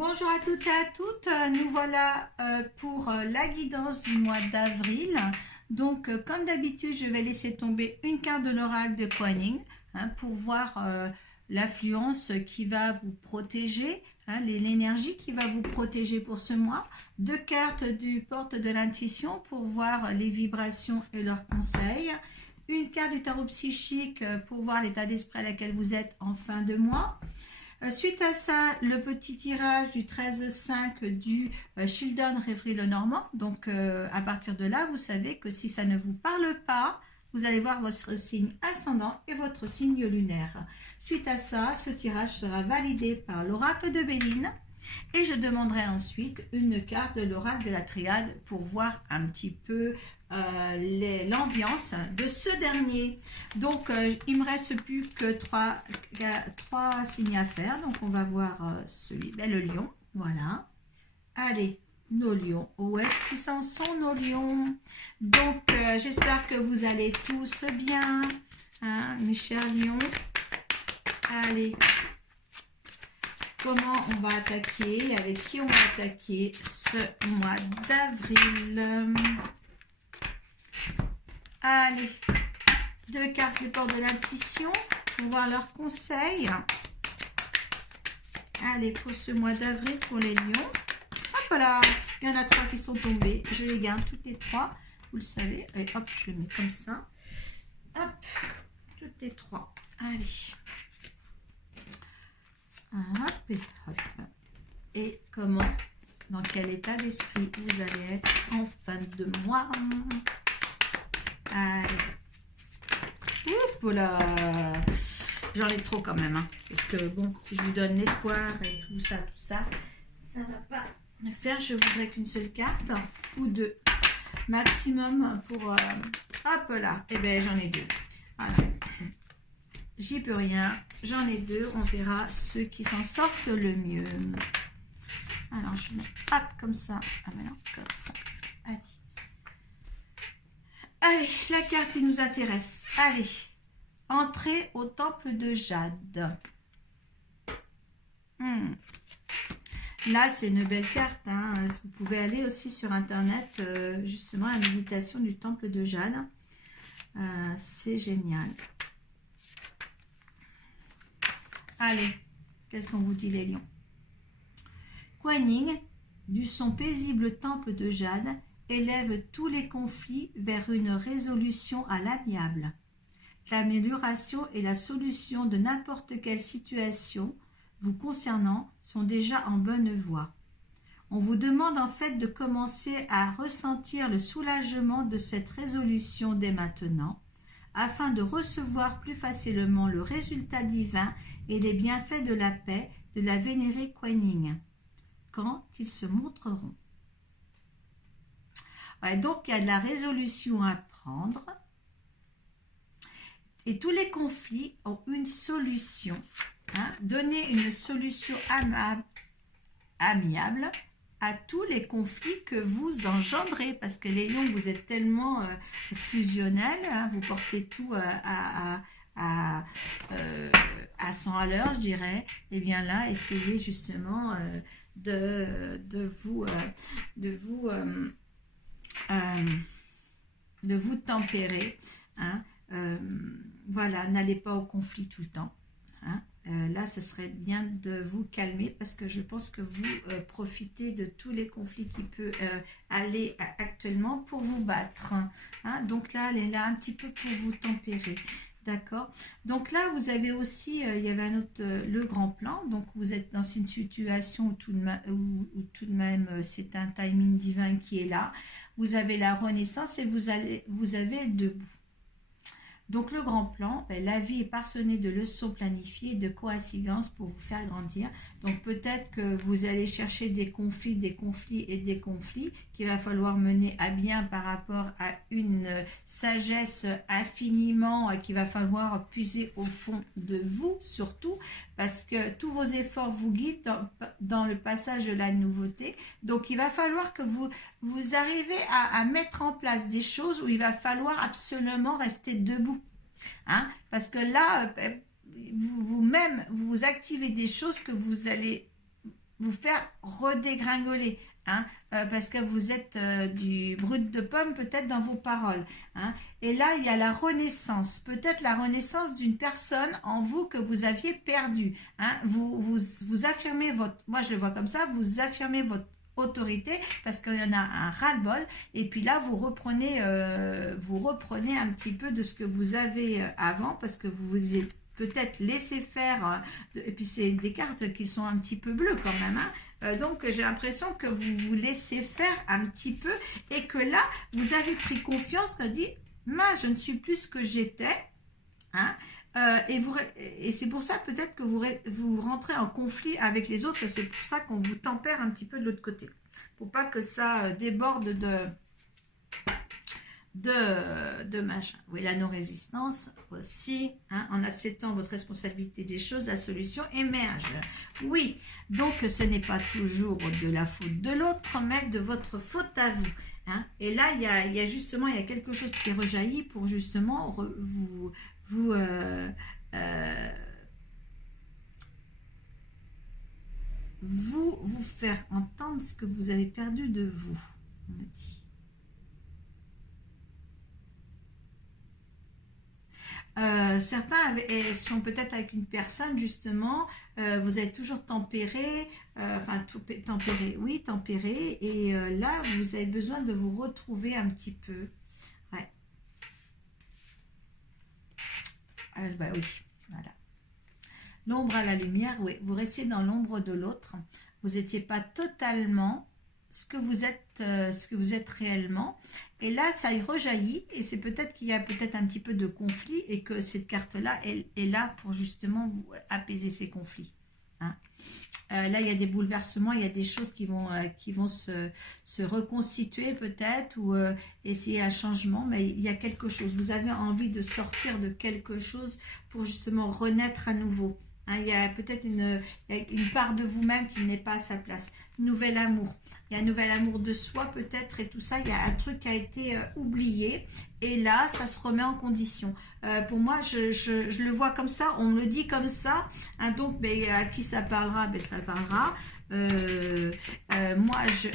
Bonjour à toutes et à toutes, nous voilà pour la guidance du mois d'avril. Donc comme d'habitude, je vais laisser tomber une carte de l'oracle de Kuan-Yin pour voir l'influence qui va vous protéger, l'énergie qui va vous protéger pour ce mois. Deux cartes du porte de l'intuition pour voir les vibrations et leurs conseils. Une carte du tarot psychique pour voir l'état d'esprit à laquelle vous êtes en fin de mois. Suite à ça, le petit tirage du 13-5 du Children Rêverie le Normand. Donc, à partir de là, vous savez que si ça ne vous parle pas, vous allez voir votre signe ascendant et votre signe lunaire. Suite à ça, ce tirage sera validé par l'oracle de Béline. Et je demanderai ensuite une carte de l'oracle de la triade pour voir un petit peu l'ambiance de ce dernier. Donc, il me reste plus que trois signes à faire. Donc, on va voir le lion. Voilà. Allez, nos lions. Où est-ce qu'ils en sont, nos lions? Donc, j'espère que vous allez tous bien, hein, mes chers lions. Allez. Comment on va attaquer, avec qui on va attaquer ce mois d'avril. Allez, deux cartes du port de l'intuition pour voir leurs conseils. Allez, pour ce mois d'avril, pour les lions. Hop là, il y en a trois qui sont tombés. Je les garde toutes les trois, vous le savez. Et hop, je les mets comme ça. Hop, toutes les trois. Allez. Hop et hop. Et comment, dans quel état d'esprit vous allez être en fin de mois. Allez. Oups là. J'en ai trop quand même. Hein, parce que bon, si je vous donne l'espoir et tout ça, ça va pas me faire. Je voudrais qu'une seule carte ou deux maximum pour... hop là. Et bien, j'en ai deux. Voilà. J'y peux rien, j'en ai deux, on verra ceux qui s'en sortent le mieux. Alors je mets hop comme ça, ah mais non, comme ça. Allez, la carte qui nous intéresse. Allez, entrez au temple de Jade. Là c'est une belle carte, hein. Vous pouvez aller aussi sur internet, justement la méditation du temple de Jade. C'est génial. Allez, qu'est-ce qu'on vous dit les lions? Kuan-Yin, du son paisible temple de Jade, élève tous les conflits vers une résolution à l'amiable. L'amélioration et la solution de n'importe quelle situation vous concernant sont déjà en bonne voie. On vous demande en fait de commencer à ressentir le soulagement de cette résolution dès maintenant, afin de recevoir plus facilement le résultat divin et les bienfaits de la paix de la vénérée Kuan-Yin, quand ils se montreront. Ouais, donc, il y a de la résolution à prendre. Et tous les conflits ont une solution. Hein, donner une solution amiable à tous les conflits que vous engendrez. Parce que les lions, vous êtes tellement fusionnels, hein, vous portez tout à 100 à l'heure, je dirais. Et bien là, essayez justement de vous tempérer. Hein. Voilà, n'allez pas au conflit tout le temps. Hein. Là, ce serait bien de vous calmer parce que je pense que vous profitez de tous les conflits qui peuvent aller actuellement pour vous battre. Hein. Donc là, elle est là un petit peu pour vous tempérer. D'accord. Donc là, vous avez aussi, il y avait un autre, le grand plan. Donc, vous êtes dans une situation où tout de même, c'est un timing divin qui est là. Vous avez la renaissance et vous avez debout. Donc, le grand plan, la vie est parsemée de leçons planifiées, de coïncidences pour vous faire grandir. Donc, peut-être que vous allez chercher des conflits qu'il va falloir mener à bien par rapport à une sagesse infiniment qu'il va falloir puiser au fond de vous, surtout, parce que tous vos efforts vous guident dans le passage de la nouveauté. Donc, il va falloir que vous arrivez à mettre en place des choses où il va falloir absolument rester debout. Hein, parce que là, vous-même, vous activez des choses que vous allez vous faire redégringoler. Hein, parce que vous êtes du brut de pomme peut-être dans vos paroles. Hein. Et là, il y a la renaissance, peut-être la renaissance d'une personne en vous que vous aviez perdue. Hein. Vous affirmez votre, moi je le vois comme ça, vous affirmez votre autorité parce qu'il y en a un ras-le-bol et puis là vous reprenez un petit peu de ce que vous avez avant parce que vous vous êtes peut-être laissé faire et puis c'est des cartes qui sont un petit peu bleues quand même hein. Donc j'ai l'impression que vous vous laissez faire un petit peu et que là vous avez pris confiance que dit je ne suis plus ce que j'étais hein. Et c'est pour ça peut-être que vous rentrez en conflit avec les autres et c'est pour ça qu'on vous tempère un petit peu de l'autre côté pour pas que ça déborde de machin. Oui, la non-résistance aussi, hein, en acceptant votre responsabilité des choses, la solution émerge. Oui, donc ce n'est pas toujours de la faute de l'autre, mais de votre faute à vous. Hein. Et là, il y a justement, il y a quelque chose qui rejaillit pour justement vous faire entendre ce que vous avez perdu de vous, on me dit. Certains sont peut-être avec une personne justement, vous êtes toujours tempéré, tempéré, et là vous avez besoin de vous retrouver un petit peu. Ouais. Bah oui, voilà. L'ombre à la lumière, oui, vous restiez dans l'ombre de l'autre, vous n'étiez pas totalement ce que vous êtes réellement. Et là, ça y rejaillit et c'est peut-être qu'il y a peut-être un petit peu de conflit et que cette carte-là est là pour justement vous apaiser ces conflits. Hein. Là, il y a des bouleversements, il y a des choses qui vont se reconstituer peut-être ou essayer un changement, mais il y a quelque chose. Vous avez envie de sortir de quelque chose pour justement renaître à nouveau. Hein, il y a peut-être une part de vous-même qui n'est pas à sa place. Nouvel amour. Il y a un nouvel amour de soi peut-être et tout ça. Il y a un truc qui a été oublié et là, ça se remet en condition. Pour moi, je le vois comme ça. On me le dit comme ça. Hein, donc, à qui ça parlera? Ça parlera.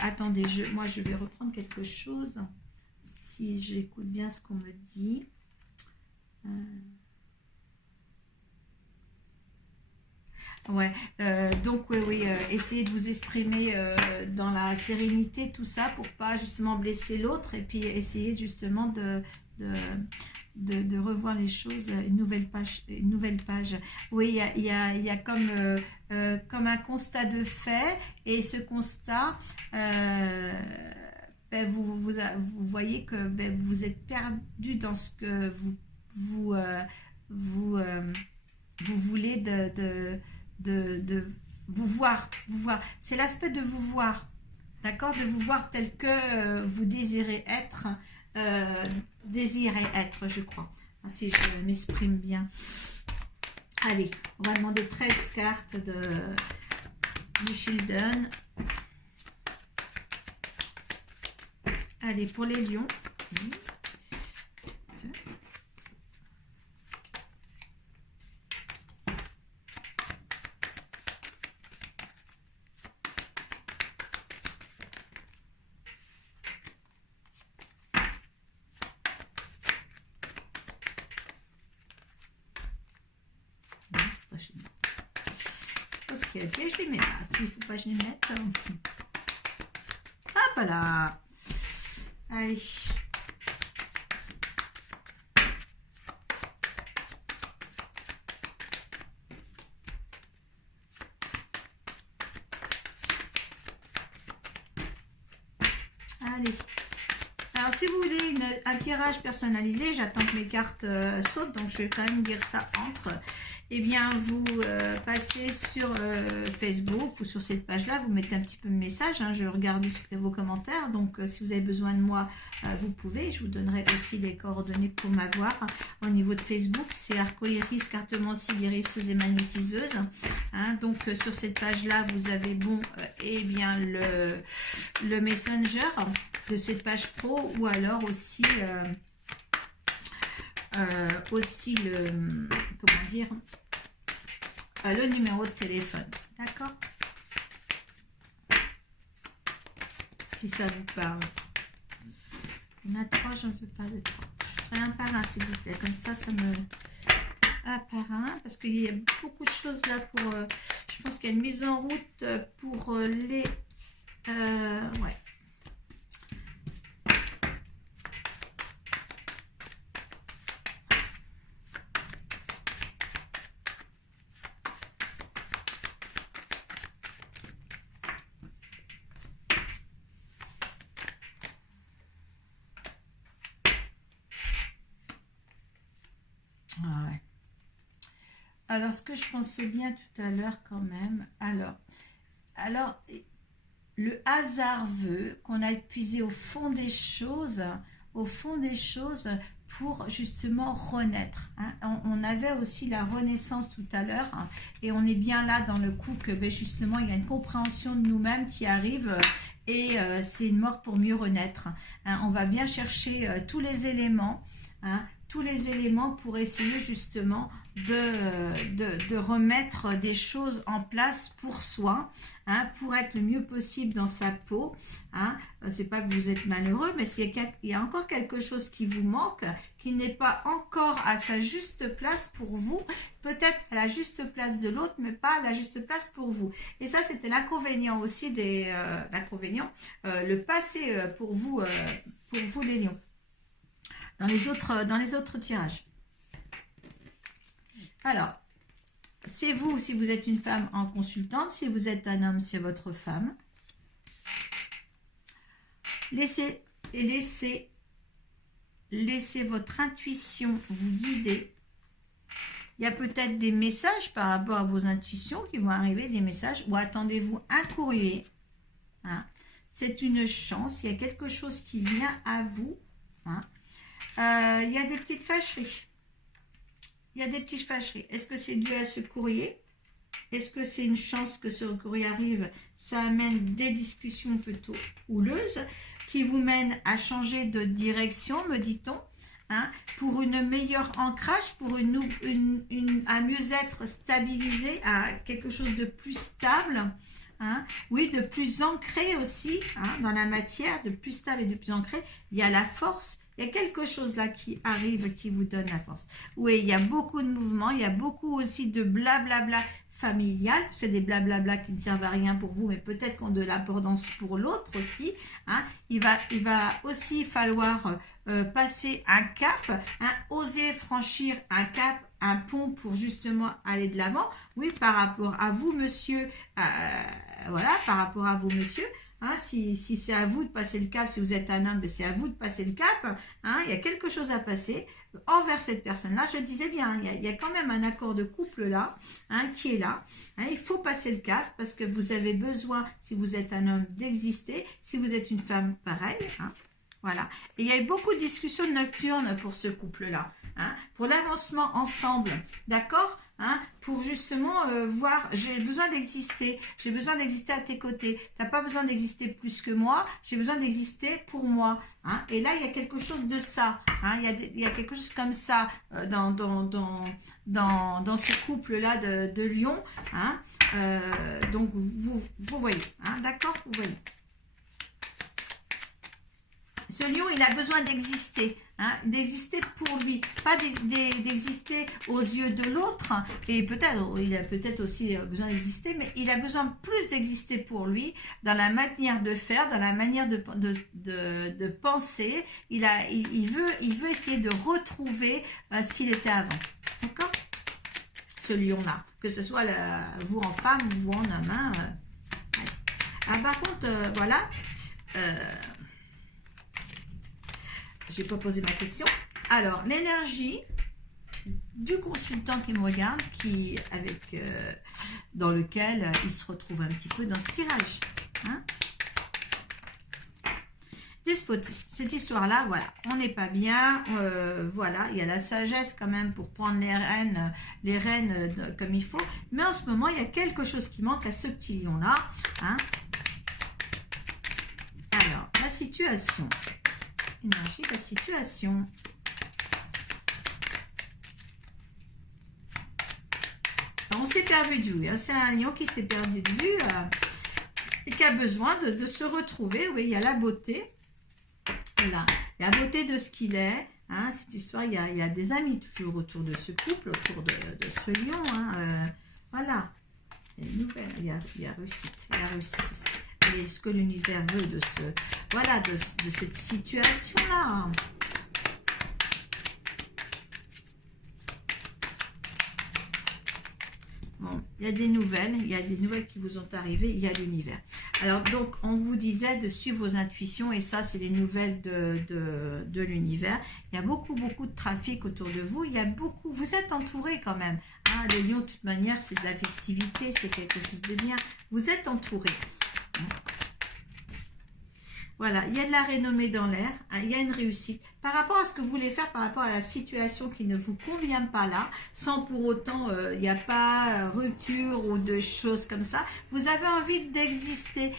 Attendez, moi, je vais reprendre quelque chose. Si j'écoute bien ce qu'on me dit. Ouais, donc oui, essayez de vous exprimer dans la sérénité, tout ça, pour pas justement blesser l'autre, et puis essayez justement de revoir les choses, une nouvelle page. Oui, il y a comme un constat de fait, et ce constat, vous voyez que vous êtes perdu dans ce que vous voulez de vous voir. C'est l'aspect de vous voir, d'accord, de vous voir tel que vous désirez être, je crois, si je m'exprime bien. Allez, on va demander 13 cartes du Children. Allez, pour les lions. Ok, je les mets là. S'il ne faut pas que je les mette. Hop là. Allez. Allez. Alors, si vous voulez un tirage personnalisé, j'attends que mes cartes sautent, donc je vais quand même dire ça entre. Eh bien, vous passez sur Facebook ou sur cette page-là, vous mettez un petit peu de message, hein, je regarde vos commentaires, donc si vous avez besoin de moi, vous pouvez. Je vous donnerai aussi les coordonnées pour m'avoir. Au niveau de Facebook, c'est Arcoiris, cartomancie, guérisseuse et magnétiseuse. Hein, donc sur cette page-là, vous avez eh bien le Messenger de cette page pro ou alors aussi le numéro de téléphone, d'accord. si ça vous parle. Il y en a 3, je ne veux pas de 3. Je ferai un par un, s'il vous plaît. Comme ça, ça me... Un par un, parce qu'il y a beaucoup de choses là pour... je pense qu'il y a une mise en route pour les... ouais. Ah ouais. Alors, ce que je pensais bien tout à l'heure quand même, alors, le hasard veut qu'on aille puiser au fond des choses pour justement renaître. Hein. On avait aussi la renaissance tout à l'heure, hein, et on est bien là dans le coup que ben, justement il y a une compréhension de nous-mêmes qui arrive et c'est une mort pour mieux renaître. Hein. On va bien chercher tous les éléments, hein, pour essayer justement de remettre des choses en place pour soi, hein, pour être le mieux possible dans sa peau. Hein. C'est pas que vous êtes malheureux, mais il y a encore quelque chose qui vous manque, qui n'est pas encore à sa juste place pour vous, peut-être à la juste place de l'autre, mais pas à la juste place pour vous. Et ça, c'était l'inconvénient aussi le passé pour vous les lions. Dans les autres tirages. Alors, c'est vous si vous êtes une femme en consultante. Si vous êtes un homme, c'est votre femme. Laissez votre intuition vous guider. Il y a peut-être des messages par rapport à vos intuitions qui vont arriver, des messages, ou attendez-vous un courrier. Hein. C'est une chance, il y a quelque chose qui vient à vous. Hein. Il y a des petites fâcheries. Est-ce que c'est dû à ce courrier? Est-ce que c'est une chance que ce courrier arrive? Ça amène des discussions plutôt houleuses qui vous mènent à changer de direction, me dit-on, hein, pour une meilleure ancrage, pour un mieux-être stabilisé, à quelque chose de plus stable. Hein, oui, de plus ancré aussi, hein, dans la matière, de plus stable et de plus ancré. Il y a la force, il y a quelque chose là qui arrive, qui vous donne la force. Oui, il y a beaucoup de mouvements, il y a beaucoup aussi de blablabla familial. C'est des blablabla qui ne servent à rien pour vous, mais peut-être qu'on a de l'importance pour l'autre aussi. Hein. Il va aussi falloir passer un cap, hein, oser franchir un cap, un pont pour justement aller de l'avant. Oui, par rapport à vous, monsieur, voilà, par rapport à vous, monsieur. Hein, si c'est à vous de passer le cap, si vous êtes un homme, c'est à vous de passer le cap. Hein, il y a quelque chose à passer envers cette personne-là. Je disais bien, il y a quand même un accord de couple là, hein, qui est là. Hein, il faut passer le cap parce que vous avez besoin, si vous êtes un homme, d'exister. Si vous êtes une femme, pareil. Hein, voilà. Et il y a eu beaucoup de discussions nocturnes pour ce couple-là. Hein, pour l'avancement ensemble. D'accord? Hein, pour justement voir, j'ai besoin d'exister à tes côtés, t'as pas besoin d'exister plus que moi, j'ai besoin d'exister pour moi, hein, et là il y a quelque chose de ça, hein, il y a quelque chose comme ça dans ce couple là de lions, hein, donc vous voyez, hein, d'accord, vous voyez. Ce lion, il a besoin d'exister, hein, d'exister pour lui, pas d'exister aux yeux de l'autre. Et peut-être, il a peut-être aussi besoin d'exister, mais il a besoin plus d'exister pour lui, dans la manière de faire, dans la manière de penser. Il veut essayer de retrouver ce qu'il était avant. D'accord? Ce lion-là, que ce soit vous en femme ou vous en homme. Hein, ouais. Ah, par contre, voilà. J'ai pas posé ma question. Alors, l'énergie du consultant qui me regarde, dans lequel il se retrouve un petit peu dans ce tirage. Hein, despotisme. Cette histoire-là, voilà, on n'est pas bien. Voilà, il y a la sagesse quand même pour prendre les rênes comme il faut. Mais en ce moment, il y a quelque chose qui manque à ce petit lion-là. Hein. Alors, la situation. Énergie, la situation. Alors, on s'est perdu de vue. Hein. C'est un lion qui s'est perdu de vue. qui a besoin de se retrouver. Oui, il y a la beauté. Voilà, la beauté de ce qu'il est. Hein, cette histoire, il y a des amis toujours autour de ce couple, autour de ce lion. Hein, voilà. Il y a une nouvelle, il y a réussite aussi. Et ce que l'univers veut de voilà, de cette situation-là. Bon, il y a des nouvelles qui vous ont arrivé, il y a l'univers. Alors donc, on vous disait de suivre vos intuitions et ça, c'est les nouvelles de l'univers. Il y a beaucoup de trafic autour de vous. Vous êtes entouré quand même. Hein, le lion, de toute manière, c'est de la festivité, c'est quelque chose de bien. Vous êtes entouré. Voilà, il y a de la renommée dans l'air, hein, il y a une réussite. Par rapport à ce que vous voulez faire, par rapport à la situation qui ne vous convient pas là, sans pour autant, il n'y a pas rupture ou de choses comme ça, vous avez envie d'exister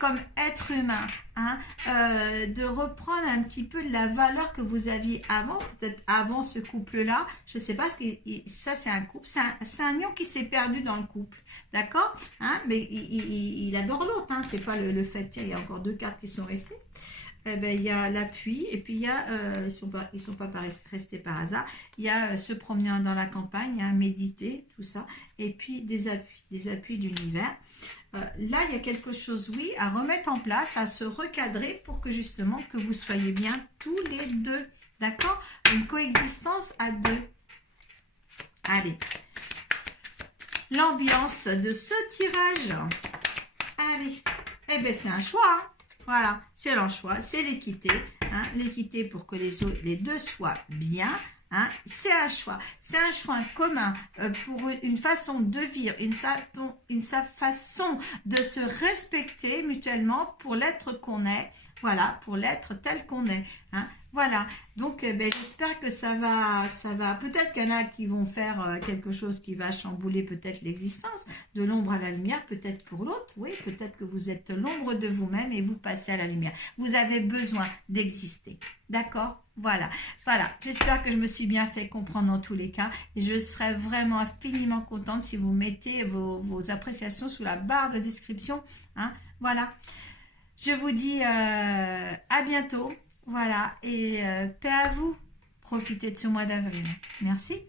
comme être humain, hein, de reprendre un petit peu de la valeur que vous aviez avant, peut-être avant ce couple-là, je ne sais pas, parce que ça c'est un couple, c'est un lion qui s'est perdu dans le couple, d'accord, hein, mais il adore l'autre, hein, c'est pas le fait, tiens, il y a encore 2 cartes qui sont restées. Eh ben, il y a l'appui et puis il y a, ils sont pas restés par hasard, il y a se promener dans la campagne, hein, méditer, tout ça, et puis des appuis d'univers. Là, il y a quelque chose, oui, à remettre en place, à se recadrer pour que justement que vous soyez bien tous les deux, d'accord? Une coexistence à 2. Allez, l'ambiance de ce tirage. Allez, eh bien c'est un choix, hein. Voilà, c'est leur choix, c'est l'équité, hein, l'équité pour que les deux soient bien, hein, c'est un choix commun pour une façon de vivre, une façon de se respecter mutuellement pour l'être qu'on est, voilà, pour l'être tel qu'on est, hein, voilà. Donc, j'espère que ça va. Peut-être qu'il y en a qui vont faire quelque chose qui va chambouler peut-être l'existence, de l'ombre à la lumière, peut-être pour l'autre. Oui, peut-être que vous êtes l'ombre de vous-même et vous passez à la lumière. Vous avez besoin d'exister. D'accord? Voilà. J'espère que je me suis bien fait comprendre dans tous les cas. Et je serais vraiment infiniment contente si vous mettez vos appréciations sous la barre de description. Hein? Voilà. Je vous dis à bientôt. Voilà, et paix à vous. Profitez de ce mois d'avril. Merci.